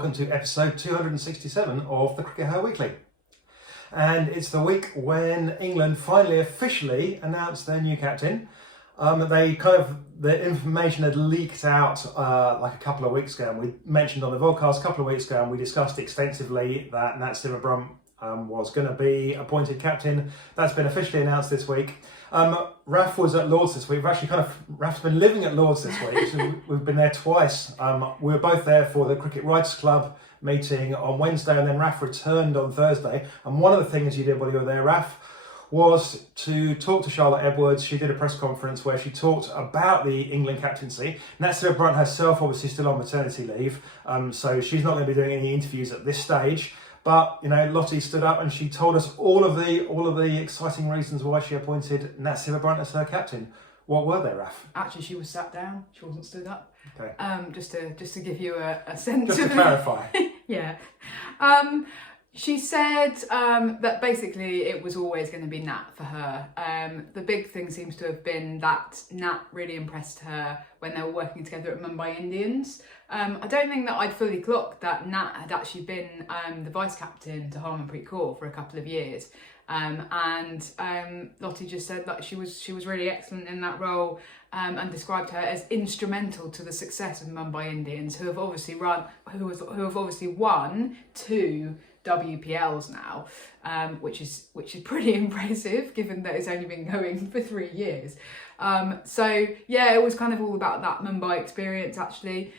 welcome to episode 267 of the CRICKETher Weekly. And it's the week when England finally officially announced their new captain. The information had leaked out like a couple of weeks ago, and we mentioned on the podcast a couple of weeks ago, and we discussed extensively that Nat Sciver-Brunt was going to be appointed captain. That's been officially announced this week. Raf was at Lords this week. Raf's been living at Lords this week. So we've been there twice. We were both there for the Cricket Writers Club meeting on Wednesday, and then Raf returned on Thursday. And one of the things you did while you were there, Raf, was to talk to Charlotte Edwards. She did a press conference where she talked about the England captaincy. Nat Sciver-Brunt herself, obviously, still on maternity leave, so she's not going to be doing any interviews at this stage. But Lottie stood up and she told us all of the exciting reasons why she appointed Nat Sciver-Brunt as her captain. What were they, Raf? Actually, she was sat down. She wasn't stood up. Okay. Just to give you a sense. Just to clarify. Yeah. She said that basically it was always going to be Nat for her. The big thing seems to have been that Nat really impressed her when they were working together at Mumbai Indians. I don't think that I'd fully clocked that Nat had actually been the vice captain to Harmanpreet Kaur for a couple of years. Lottie just said that she was really excellent in that role, and described her as instrumental to the success of Mumbai Indians, who have obviously won two WPLs now, which is pretty impressive given that it's only been going for 3 years. So yeah, it was kind of all about that Mumbai experience actually.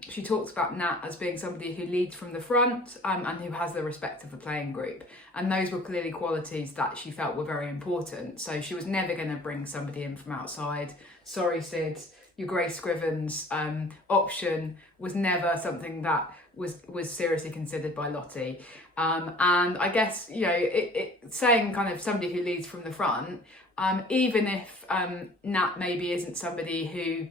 She talks about Nat as being somebody who leads from the front and who has the respect of the playing group, and those were clearly qualities that she felt were very important. So she was never going to bring somebody in from outside. Sorry, Sid, your Grace Scrivens option was never something that was seriously considered by Lottie. And I guess, saying kind of somebody who leads from the front, even if Nat maybe isn't somebody who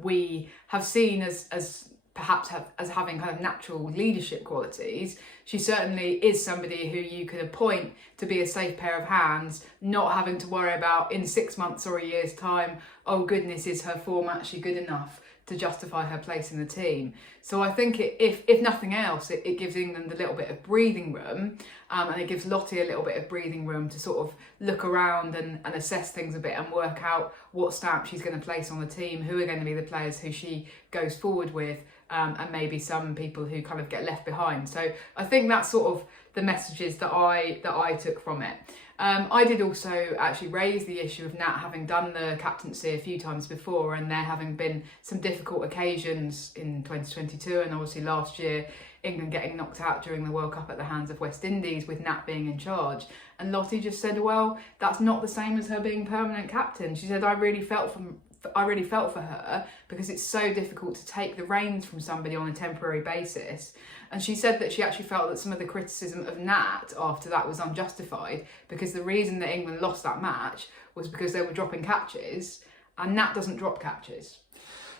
we have seen as perhaps as having kind of natural leadership qualities, she certainly is somebody who you could appoint to be a safe pair of hands, not having to worry about in 6 months or a year's time, oh goodness, is her form actually good enough to justify her place in the team. So I think if nothing else, it gives England a little bit of breathing room, and it gives Lottie a little bit of breathing room to sort of look around and assess things a bit and work out what stamp she's going to place on the team, who are going to be the players who she goes forward with, and maybe some people who kind of get left behind. So I think that's sort of the messages that I took from it. I did also actually raise the issue of Nat having done the captaincy a few times before, and there having been some difficult occasions in 2022 and obviously last year, England getting knocked out during the World Cup at the hands of West Indies with Nat being in charge. And Lottie just said, well, that's not the same as her being permanent captain. She said, I really felt for her because it's so difficult to take the reins from somebody on a temporary basis. And she said that she actually felt that some of the criticism of Nat after that was unjustified, because the reason that England lost that match was because they were dropping catches, and Nat doesn't drop catches.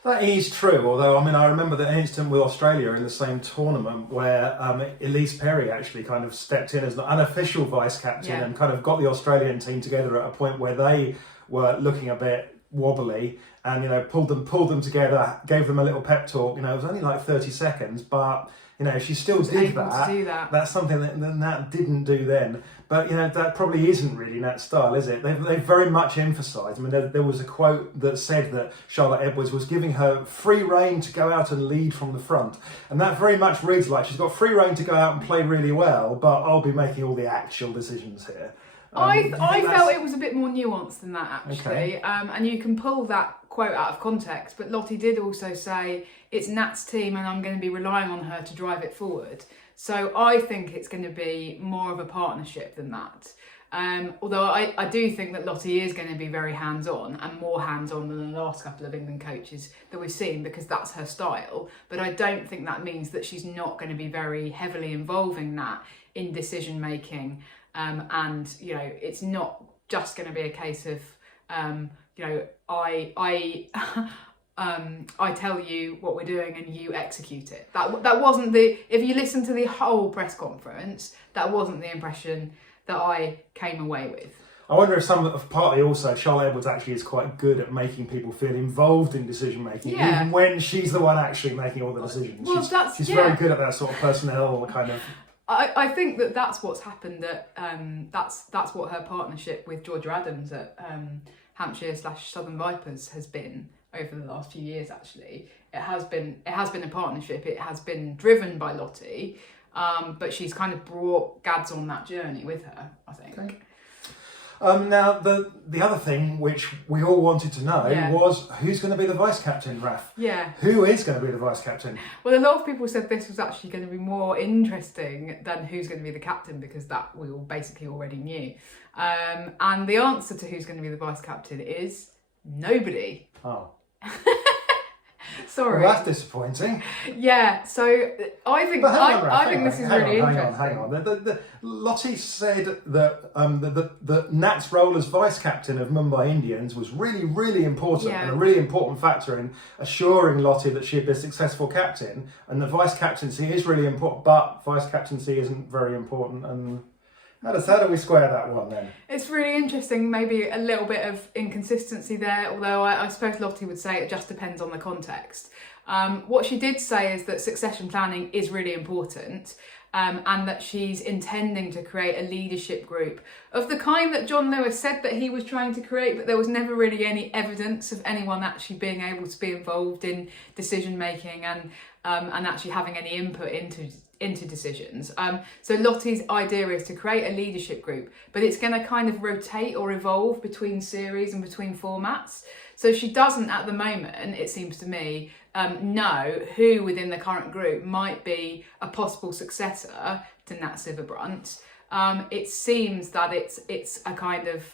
That is true, although, I remember the incident with Australia in the same tournament where Elise Perry actually kind of stepped in as an unofficial vice-captain and kind of got the Australian team together at a point where they were looking a bit wobbly and, pulled them together, gave them a little pep talk. It was only like 30 seconds, but, she still did that. That's something that Nat didn't do then. But, that probably isn't really Nat's style, is it? They very much emphasised. There was a quote that said that Charlotte Edwards was giving her free rein to go out and lead from the front. And that very much reads like she's got free rein to go out and play really well, but I'll be making all the actual decisions here. I felt it was a bit more nuanced than that, actually. Okay. And you can pull that quote out of context, but Lottie did also say, it's Nat's team and I'm going to be relying on her to drive it forward. So I think it's going to be more of a partnership than that. Although I do think that Lottie is going to be very hands-on, and more hands-on than the last couple of England coaches that we've seen, because that's her style. But I don't think that means that she's not going to be very heavily involving Nat in decision-making. It's not just going to be a case of, I tell you what we're doing and you execute it. That wasn't if you listen to the whole press conference, that wasn't the impression that I came away with. I wonder if partly also Charlotte Edwards actually is quite good at making people feel involved in decision making, even when she's the one actually making all the decisions. Well, she's very good at that sort of personnel kind of. I think that's what's happened. That's what her partnership with Georgia Adams at Hampshire/Southern Vipers has been over the last few years. Actually, it has been a partnership. It has been driven by Lottie, but she's kind of brought Gads on that journey with her, I think. Okay. Now, the other thing which we all wanted to know was who's going to be the vice captain, Raf? Yeah. Who is going to be the vice captain? Well, a lot of people said this was actually going to be more interesting than who's going to be the captain, because that we all basically already knew. And the answer to who's going to be the vice captain is nobody. Oh. Sorry. Well, that's disappointing. Yeah, so I think this is really interesting. Hang on. Lottie said that Nat's role as vice captain of Mumbai Indians was really, really important and a really important factor in assuring Lottie that she'd be a successful captain, and the vice captaincy is really important, but vice captaincy isn't very important. And how do we square that one then? It's really interesting, maybe a little bit of inconsistency there, although I suppose Lottie would say it just depends on the context. What she did say is that succession planning is really important, and that she's intending to create a leadership group of the kind that John Lewis said that he was trying to create, but there was never really any evidence of anyone actually being able to be involved in decision making and actually having any input into decisions. So Lottie's idea is to create a leadership group, but it's going to kind of rotate or evolve between series and between formats. So she doesn't at the moment, it seems to me, know who within the current group might be a possible successor to Nat Sciver-Brunt. It seems that it's a kind of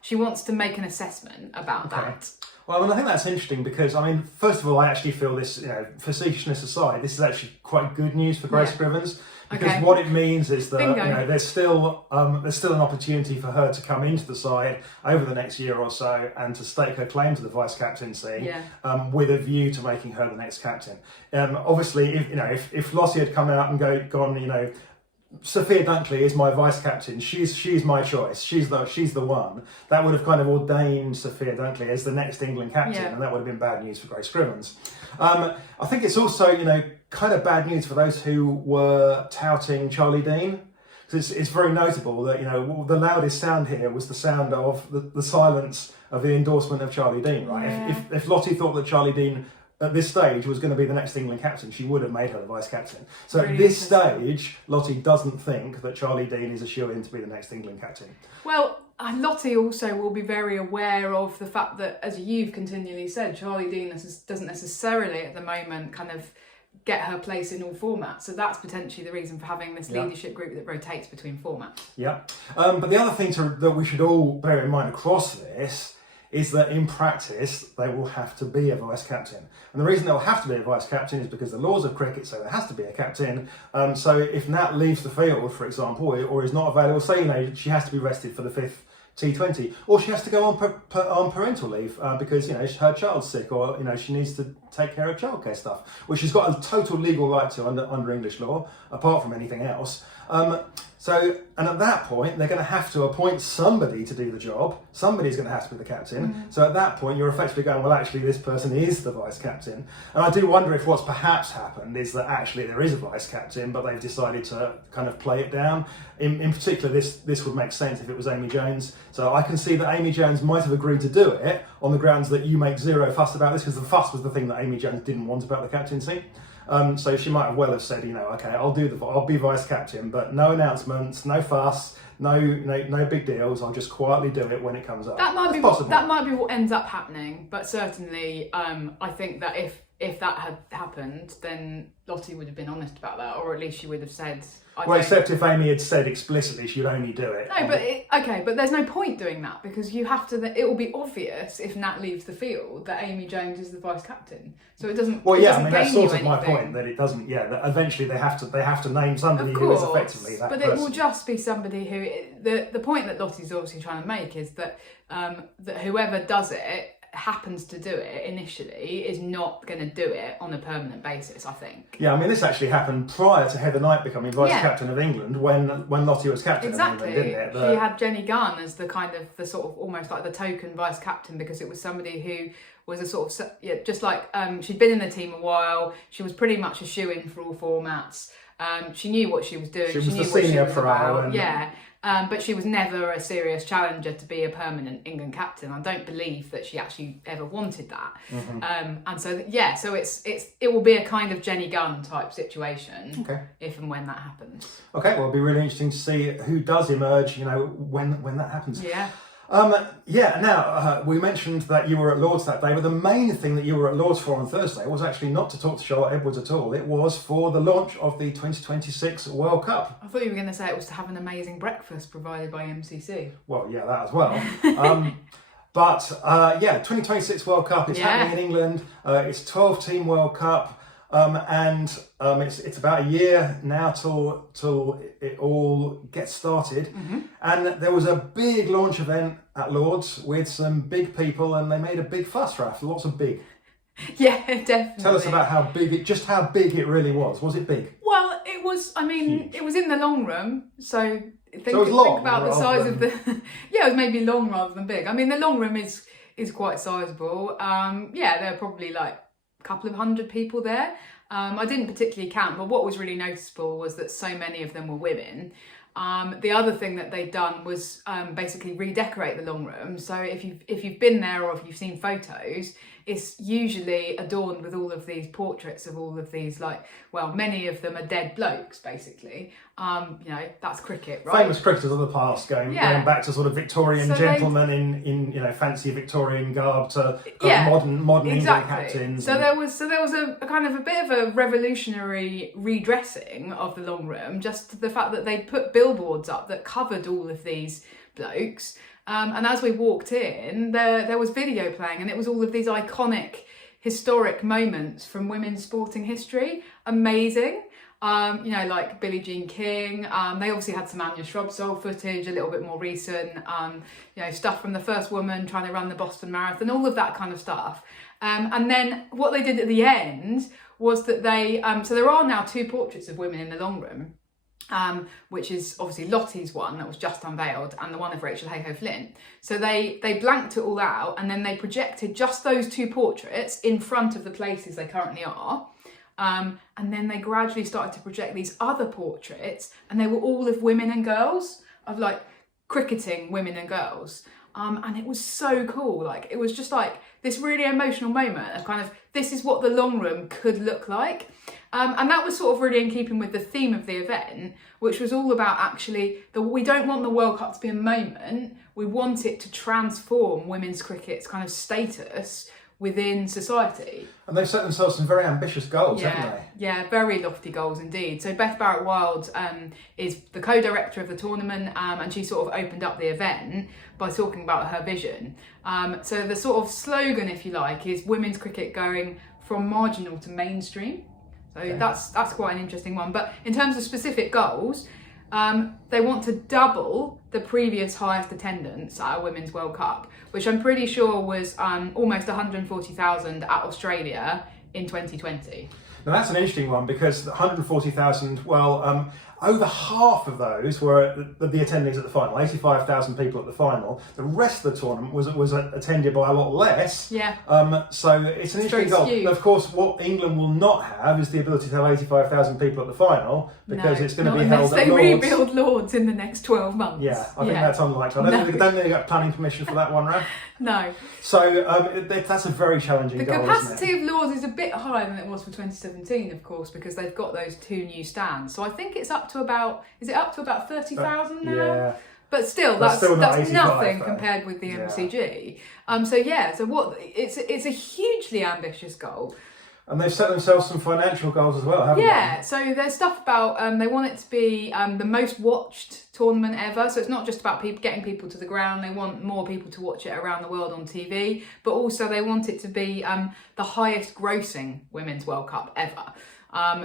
she wants to make an assessment about that. Well, I mean, I think that's interesting because, I mean, first of all, I actually feel this, facetiousness aside, this is actually quite good news for Grace Scrivens, because what it means is that there's still an opportunity for her to come into the side over the next year or so and to stake her claim to the vice captaincy, with a view to making her the next captain. Obviously, if Lottie had come out and gone, Sophia Dunkley is my vice captain. She's my choice. She's the one. That would have kind of ordained Sophia Dunkley as the next England captain, and that would have been bad news for Grace Scrivens. I think it's also kind of bad news for those who were touting Charlie Dean, because it's very notable that the loudest sound here was the sound of the silence of the endorsement of Charlie Dean. Right? Yeah. If Lottie thought that Charlie Dean at this stage was going to be the next England captain, she would have made her the vice captain. So at this stage, Lottie doesn't think that Charlie Dean is a shoe-in to be the next England captain. Well, Lottie also will be very aware of the fact that, as you've continually said, Charlie Dean doesn't necessarily at the moment kind of get her place in all formats. So that's potentially the reason for having this leadership group that rotates between formats. Yeah. But the other thing that we should all bear in mind across this is that in practice, they will have to be a vice captain. And the reason they'll have to be a vice captain is because the laws of cricket say there has to be a captain. So if Nat leaves the field, for example, or is not available, say, she has to be rested for the 5th T20, or she has to go on parental leave because her child's sick, or she needs to take care of childcare stuff, which she's got a total legal right to under English law, apart from anything else. And at that point, they're going to have to appoint somebody to do the job. Somebody's going to have to be the captain. Mm-hmm. So at that point, you're effectively going, well, actually, this person is the vice captain. And I do wonder if what's perhaps happened is that actually there is a vice captain, but they've decided to kind of play it down. In particular, this would make sense if it was Amy Jones. So I can see that Amy Jones might have agreed to do it on the grounds that you make zero fuss about this, because the fuss was the thing that Amy Jones didn't want about the captaincy. So she might have well have said, okay, I'll be vice captain, but no announcements, no fuss, no big deals. I'll just quietly do it when it comes up. That might be what ends up happening, but certainly, I think that if that had happened, then Lottie would have been honest about that, or at least she would have said. Except if Amy had said explicitly she'd only do it. No, but there's no point doing that, because you have to. It will be obvious if Nat leaves the field that Amy Jones is the vice captain. So it doesn't. Well, yeah, I mean that's sort of my point, that it doesn't. Yeah, that eventually they have to name somebody who is effectively that person. But it will just be somebody who. The point that Lottie's obviously trying to make is that that whoever does it happens to do it initially is not going to do it on a permanent basis, I think. Yeah, I mean, this actually happened prior to Heather Knight becoming vice captain of England when Lottie was captain of England, didn't it? She had Jenny Gunn as the sort of almost like the token vice captain, because it was somebody who was a sort of, just like she'd been in the team a while. She was pretty much a shoo-in for all formats. She knew what she was doing. She was knew the what senior she was pro. about. But she was never a serious challenger to be a permanent England captain. I don't believe that she actually ever wanted that. And so so it will be a kind of Jenny Gunn type situation if and when that happens. Okay, well, it'll be really interesting to see who does emerge, when that happens. Yeah. Now, we mentioned that you were at Lord's that day, but the main thing that you were at Lord's for on Thursday was actually not to talk to Charlotte Edwards at all. It was for the launch of the 2026 World Cup. I thought you were going to say it was to have an amazing breakfast provided by MCC. Well, yeah, that as well. 2026 World Cup, it's happening in England. It's a 12-team World Cup. It's about a year now till it all gets started. And there was a big launch event at Lord's with some big people, and they made a big fuss, Raf. Lots of big. Yeah, definitely. Tell us about how big it really was. Was it big? Well, it was. I mean, huge. It was in the long room, so it was long, think about the size of the. Yeah, it was maybe long rather than big. I mean, the long room is quite sizable. There are probably like couple of hundred people there. I didn't particularly count, but what was really noticeable was that so many of them were women. The other thing that they'd done was basically redecorate the long room. So if you've been there or if you've seen photos, it's usually adorned with all of these portraits of all of these, many of them are dead blokes, basically. That's cricket, right? Famous cricketers of the past, going back to sort of Victorian gentlemen in fancy Victorian garb to modern England captains. So there was a kind of a bit of a revolutionary redressing of the long room, just the fact that they put billboards up that covered all of these blokes. And as we walked in, there was video playing, and it was all of these iconic, historic moments from women's sporting history. Amazing. Like Billie Jean King. They obviously had some Anya Shrubsole footage, a little bit more recent. Stuff from the first woman trying to run the Boston Marathon, all of that kind of stuff. And then what they did at the end was that they, so there are now 2 portraits of women in the long room. Which is obviously Lottie's one that was just unveiled, and the one of Rachel Hayhoe-Flint. So they blanked it all out, and then they projected just those 2 portraits in front of the places they currently are. And then they gradually started to project these other portraits, and they were all of women and girls, of cricketing women and girls. And it was so cool. It was just this really emotional moment of kind of, this is what the long room could look like. And that was sort of really in keeping with the theme of the event, which was all about actually we don't want the World Cup to be a moment. We want it to transform women's cricket's kind of status within society. And they've set themselves some very ambitious goals, haven't they? Yeah, very lofty goals indeed. So Beth Barrett-Wild is the co-director of the tournament, and she sort of opened up the event by talking about her vision. So the sort of slogan, if you like, is women's cricket going from marginal to mainstream. So that's quite an interesting one. But in terms of specific goals, they want to double the previous highest attendance at a Women's World Cup, which I'm pretty sure was almost 140,000 at Australia in 2020. Now that's an interesting one, because 140,000, over half of those were the attendees at the final, 85,000 people at the final. The rest of the tournament was attended by a lot less. Yeah. So it's an interesting goal. But of course, what England will not have is the ability to have 85,000 people at the final, because it's going to be held at Lord's. Unless they rebuild Lord's in the next 12 months. Yeah, I think that's unlikely. I don't think they got planning permission for that one, Raf. No. So that's a very challenging goal, The capacity isn't it? of Lord's is a bit higher than it was for 2017, of course, because they've got those 2 new stands. So I think it's up to about 30,000 now? Yeah. But still, that's nothing compared with the MCG. It's a hugely ambitious goal. And they've set themselves some financial goals as well, haven't they? Yeah, so there's stuff about, they want it to be the most watched tournament ever. So it's not just about getting people to the ground. They want more people to watch it around the world on TV. But also they want it to be the highest grossing Women's World Cup ever.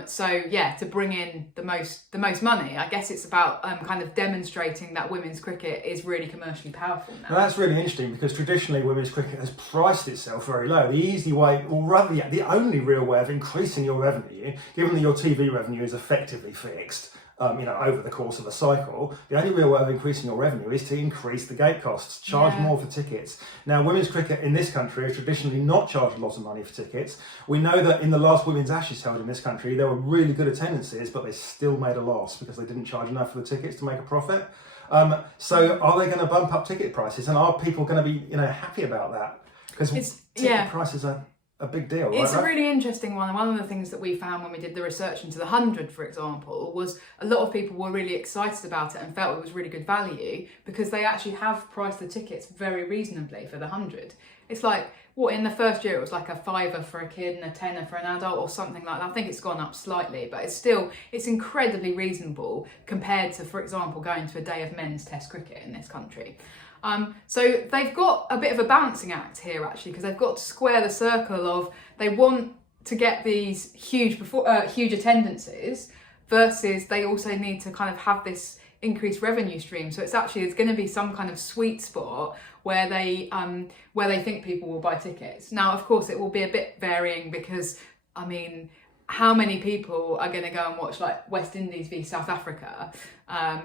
So yeah, to bring in the most money, I guess it's about kind of demonstrating that women's cricket is really commercially powerful now. Now that's really interesting because traditionally women's cricket has priced itself very low. The easy way, or rather the only real way of increasing your revenue, given that your TV revenue is effectively fixed, over the course of a cycle, the only real way of increasing your revenue is to increase the gate costs, charge more for tickets. Now, women's cricket in this country has traditionally not charged a lot of money for tickets. We know that in the last Women's Ashes held in this country, there were really good attendances, but they still made a loss because they didn't charge enough for the tickets to make a profit. So are they going to bump up ticket prices, and are people going to be, happy about that? Because ticket prices are a big deal. It's a really interesting one. And one of the things that we found when we did the research into the 100, for example, was a lot of people were really excited about it and felt it was really good value because they actually have priced the tickets very reasonably for the 100. It's like, in the first year it was like a £5 for a kid and a £10 for an adult or something like that. I think it's gone up slightly, but it's incredibly reasonable compared to, for example, going to a day of men's test cricket in this country. So they've got a bit of a balancing act here, actually, because they've got to square the circle of they want to get these huge attendances versus they also need to kind of have this increased revenue stream. So it's going to be some kind of sweet spot where they think people will buy tickets. Now, of course, it will be a bit varying because, how many people are going to go and watch like West Indies v South Africa,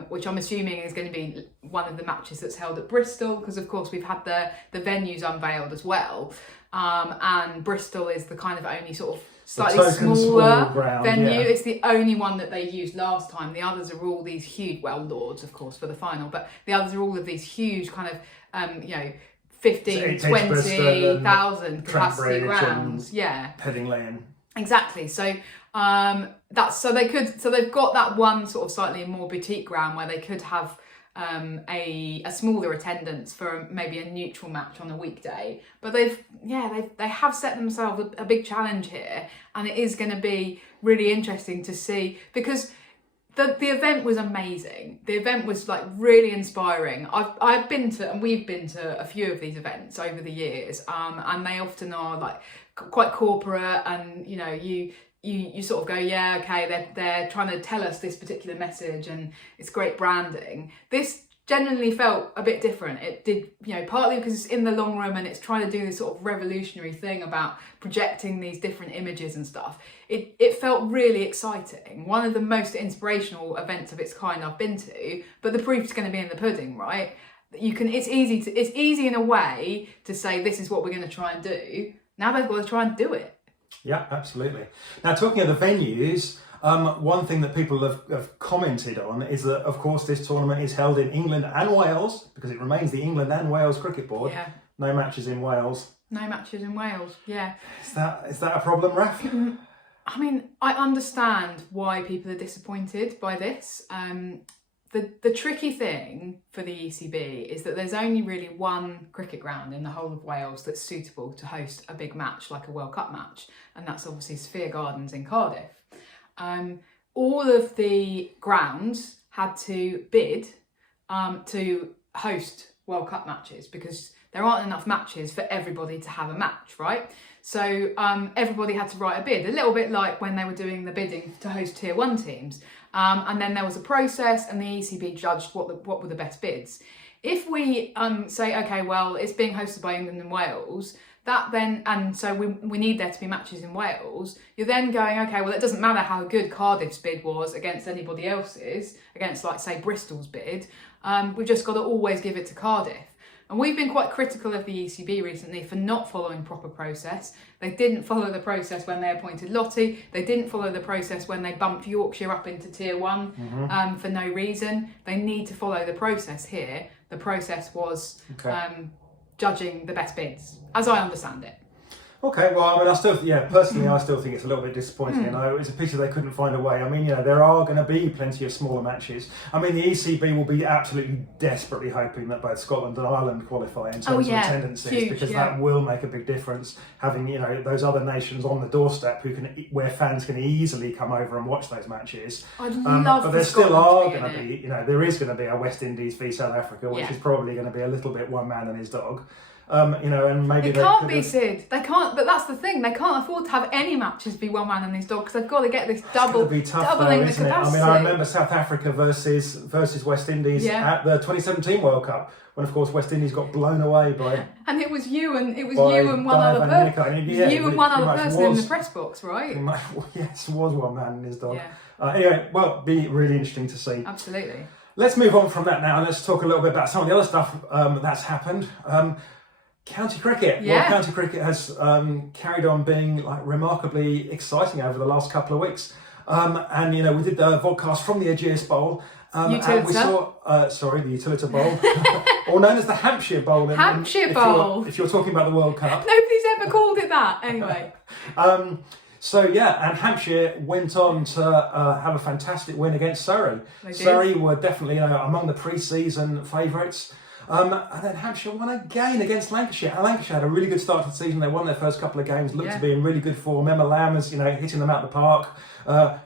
which I'm assuming is going to be one of the matches that's held at Bristol, because of course we've had the venues unveiled as well, and Bristol is the kind of only sort of slightly smaller venue. Yeah. It's the only one that they used last time. The others are all these huge, Lords of course for the final, but the others are all of these huge kind of 15, 20,000 capacity grounds. Yeah. Heading Lane. Exactly. So they've got that one sort of slightly more boutique ground where they could have a smaller attendance for maybe a neutral match on a weekday. But they have set themselves a big challenge here, and it is going to be really interesting to see because the event was amazing. The event was like really inspiring. I've been to, and we've been to a few of these events over the years, and they often are like quite corporate, and you sort of go, yeah, okay, they're trying to tell us this particular message and it's great branding. This genuinely felt a bit different. It did, partly because it's in the long room and it's trying to do this sort of revolutionary thing about projecting these different images and stuff. It felt really exciting. One of the most inspirational events of its kind I've been to, but the proof's going to be in the pudding, right? It's easy in a way to say this is what we're going to try and do. Now they've got to try and do it. Yeah, absolutely. Now, talking of the venues, one thing that people have commented on is that, of course, this tournament is held in England and Wales, because it remains the England and Wales Cricket Board. Yeah. No matches in Wales. No matches in Wales, yeah. Is that a problem, Raf? I understand why people are disappointed by this. The tricky thing for the ECB is that there's only really one cricket ground in the whole of Wales that's suitable to host a big match like a World Cup match, and that's obviously Sphere Gardens in Cardiff. All of the grounds had to bid to host World Cup matches because there aren't enough matches for everybody to have a match, right? So everybody had to write a bid, a little bit like when they were doing the bidding to host Tier 1 teams. And then there was a process and the ECB judged what were the best bids. If we say, okay, well, it's being hosted by England and Wales, so we need there to be matches in Wales, you're then going, okay, well, it doesn't matter how good Cardiff's bid was against anybody else's, against, like, say, Bristol's bid, we've just got to always give it to Cardiff. And we've been quite critical of the ECB recently for not following proper process. They didn't follow the process when they appointed Lottie. They didn't follow the process when they bumped Yorkshire up into Tier 1 for no reason. They need to follow the process here. The process was judging the best bids, as I understand it. Okay, well, personally, I still think it's a little bit disappointing. And it's a pity they couldn't find a way. There are going to be plenty of smaller matches. The ECB will be absolutely desperately hoping that both Scotland and Ireland qualify in terms of attendances, because that will make a big difference. Having those other nations on the doorstep where fans can easily come over and watch those matches. I'd love but there still are going to be, there is going to be a West Indies v South Africa, which is probably going to be a little bit one man and his dog. And maybe It can't be, Sid. They can't. But that's the thing. They can't afford to have any matches be one man and his dog, because they've got to get this doubling the capacity. I remember South Africa versus West Indies at the 2017 World Cup, when of course West Indies got blown away by. And it was you and one other person. You and one other person in the press box, right? Yes, was one man and his dog. Yeah. Anyway, well, be really interesting to see. Absolutely. Let's move on from that now. Let's talk a little bit about some of the other stuff that's happened. County cricket. Yeah. Well, county cricket has carried on being remarkably exciting over the last couple of weeks. And we did the vodcast from the Aegeus Bowl. And we saw, the Utilita Bowl, or known as the Hampshire Bowl. Bowl. If you're talking about the World Cup. Nobody's ever called it that, anyway. And Hampshire went on to have a fantastic win against Surrey. Surrey were definitely among the pre-season favourites. And then Hampshire won again against Lancashire. And Lancashire had a really good start to the season. They won their first couple of games, looked to be in really good form. Emma Lamb was, hitting them out the park.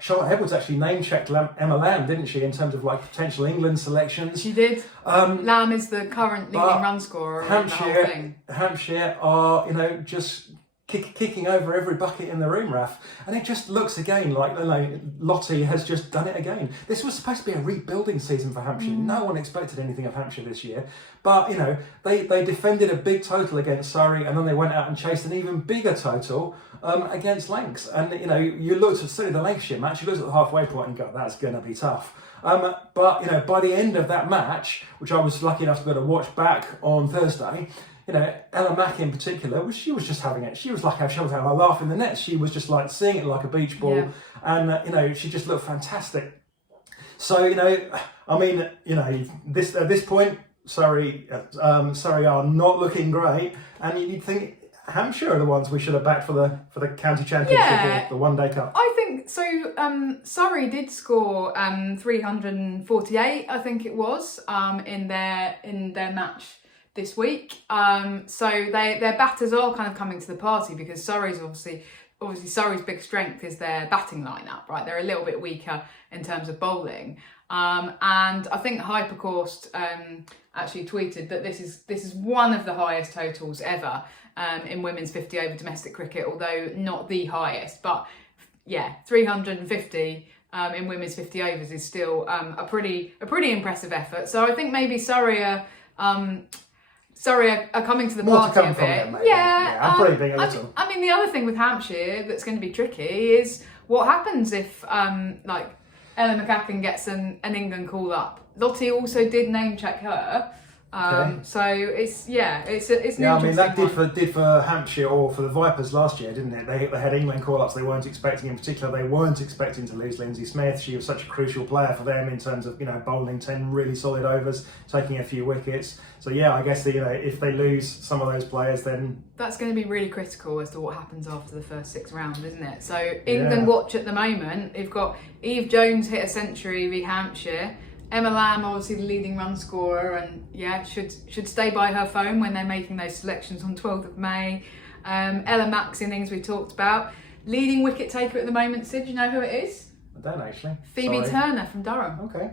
Charlotte Edwards actually name-checked Emma Lamb, didn't she, in terms of potential England selections. She did. Lamb is the current leading run scorer. Hampshire are, just kicking over every bucket in the room, Raf. And it just looks again like Lottie has just done it again. This was supposed to be a rebuilding season for Hampshire. No one expected anything of Hampshire this year. But, they defended a big total against Surrey, and then they went out and chased an even bigger total against Lancs. And, you looked at the Lancashire match, you looked at the halfway point and go, that's going to be tough. But, by the end of that match, which I was lucky enough to be able to watch back on Thursday, Ella Mack in particular, she was just having it. She was like, she was having a laugh in the nets. She was just seeing it like a beach ball. Yeah. And, she just looked fantastic. So, at this point, Surrey are not looking great. And you'd think Hampshire are the ones we should have backed for the county championship or the one day cup. I think so. Surrey did score 348, I think it was, in their match this week. So their batters are kind of coming to the party, because Surrey's obviously Surrey's big strength is their batting lineup, right? They're a little bit weaker in terms of bowling. And I think Hypercourse actually tweeted that this is one of the highest totals ever in women's 50 over domestic cricket, although not the highest. But yeah, 350 in women's 50 overs is still a pretty impressive effort. So I think maybe Surrey are coming to the party a bit. Them, I'm probably being a little. I mean, the other thing with Hampshire that's going to be tricky is what happens if Ella McCacken gets an England call up. Lottie also did name check her. So it's an interesting that one. did for Hampshire or for the Vipers last year, didn't it? They had England call-ups they weren't expecting. In particular, they weren't expecting to lose Lindsay Smith. She was such a crucial player for them in terms of bowling 10 really solid overs, taking a few wickets. So I guess if they lose some of those players, then that's going to be really critical as to what happens after the first 6 rounds, isn't it? So England watch at the moment. You've got Eve Jones hit a century v Hampshire. Emma Lamb, obviously the leading run scorer, and should stay by her phone when they're making those selections on 12th of May. Ella Mack's innings we talked about. Leading wicket taker at the moment, Sid, do you know who it is? I don't actually. Phoebe Turner from Durham. Okay.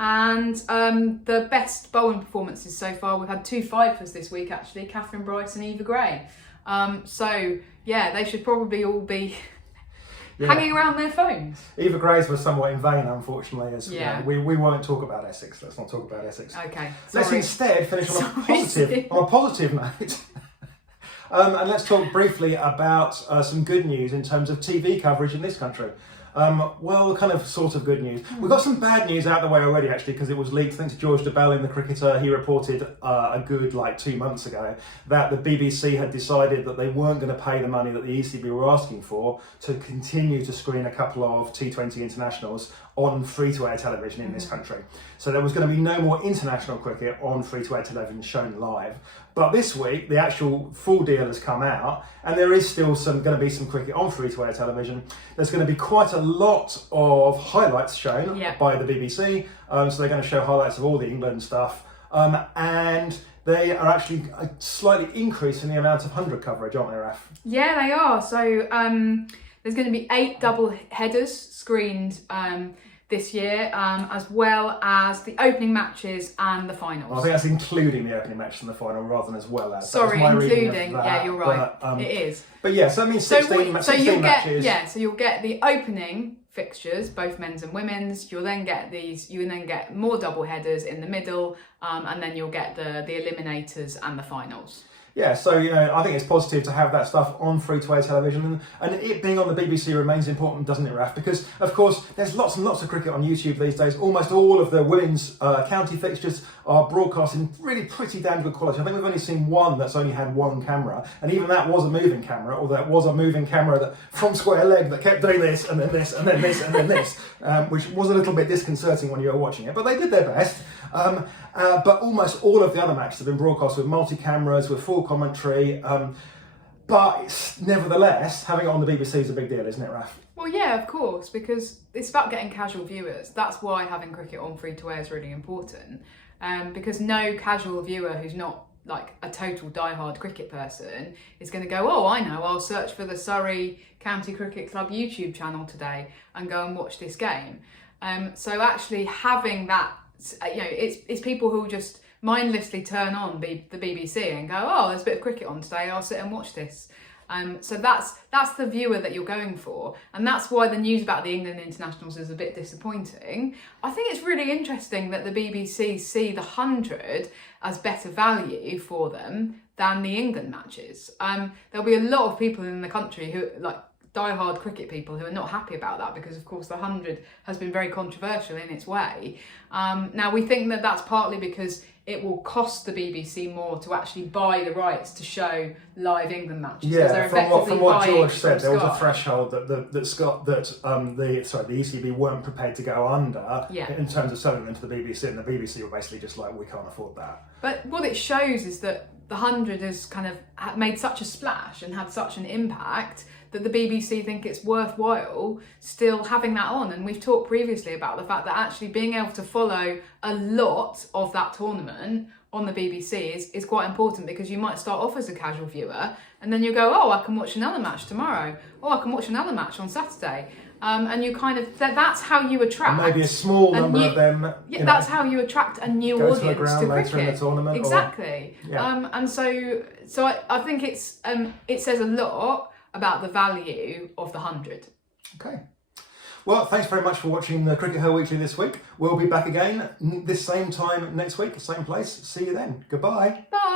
And the best bowling performances so far, we've had 2 fifers this week actually, Catherine Bryce and Eva Gray. They should probably all be hanging around their phones. Eva Gray's was somewhat in vain, unfortunately. We won't talk about Essex. Let's not talk about Essex. Okay. Let's instead finish on a positive note. And let's talk briefly about some good news in terms of TV coverage in this country. Sort of good news. We've got some bad news out the way already, actually, because it was leaked. Thanks to George DeBell in the Cricketer. He reported a good 2 months ago that the BBC had decided that they weren't going to pay the money that the ECB were asking for to continue to screen a couple of T20 internationals on free-to-air television in this country. So there was going to be no more international cricket on free-to-air television shown live. But this week, the actual full deal has come out, and there is still going to be some cricket on free-to-air television. There's going to be quite a lot of highlights shown by the BBC. So they're going to show highlights of all the England stuff. And they are actually slightly increasing the amount of 100 coverage, aren't they, Raf? Yeah, they are. So there's going to be 8 double headers screened this year, as well as the opening matches and the finals. Well, I think that's including the opening match and the final rather than as well as. Sorry, including, that, yeah, you're right, but, it is. But yeah, so that means 16 matches. So you'll get the opening fixtures, both men's and women's. You will then get more double headers in the middle, and then you'll get the eliminators and the finals. Yeah, so, you know, I think it's positive to have that stuff on free-to-air television, and it being on the BBC remains important, doesn't it, Raf? Because, of course, there's lots and lots of cricket on YouTube these days. Almost all of the women's county fixtures are broadcast in really pretty damn good quality. I think we've only seen one that's only had one camera, and even that was a moving camera, or that was a moving camera that from square leg that kept doing this, and then this, and then this, and then this, which was a little bit disconcerting when you were watching it, but they did their best. But almost all of the other matches have been broadcast with multi-cameras, with full commentary. But it's, nevertheless, having it on the BBC is a big deal, isn't it, Raf? Well, yeah, of course, because it's about getting casual viewers. That's why having cricket on free-to-air is really important. Because no casual viewer who's not like a total die-hard cricket person is going to go, oh, I know, I'll search for the Surrey County Cricket Club YouTube channel today and go and watch this game. So actually having that, you know, it's people who just mindlessly turn on the BBC and go, oh, there's a bit of cricket on today, I'll sit and watch this. So that's the viewer that you're going for, and that's why the news about the England internationals is a bit disappointing. I think it's really interesting that the BBC see the 100 as better value for them than the England matches. There'll be a lot of people in the country who, like die-hard cricket people, who are not happy about that because, of course, the 100 has been very controversial in its way. Now, we think that that's partly because it will cost the BBC more to actually buy the rights to show live England matches. Yeah, from what George said, there was a threshold that the ECB weren't prepared to go under in terms of selling them to the BBC, and the BBC were basically just like, we can't afford that. But what it shows is that the 100 has kind of made such a splash and had such an impact that the BBC think it's worthwhile still having that on. And we've talked previously about the fact that actually being able to follow a lot of that tournament on the BBC is quite important, because you might start off as a casual viewer and then you go, oh, I can watch another match tomorrow, or I can watch another match on Saturday. And you kind of, that's how you attract. And maybe a small number of them. Yeah, that's how you attract a new audience to cricket. Later in the tournament. Exactly. And so I think it says a lot about the value of the 100. Okay. Well, thanks very much for watching the Cricket Her Weekly this week. We'll be back again this same time next week, same place. See you then. Goodbye. Bye.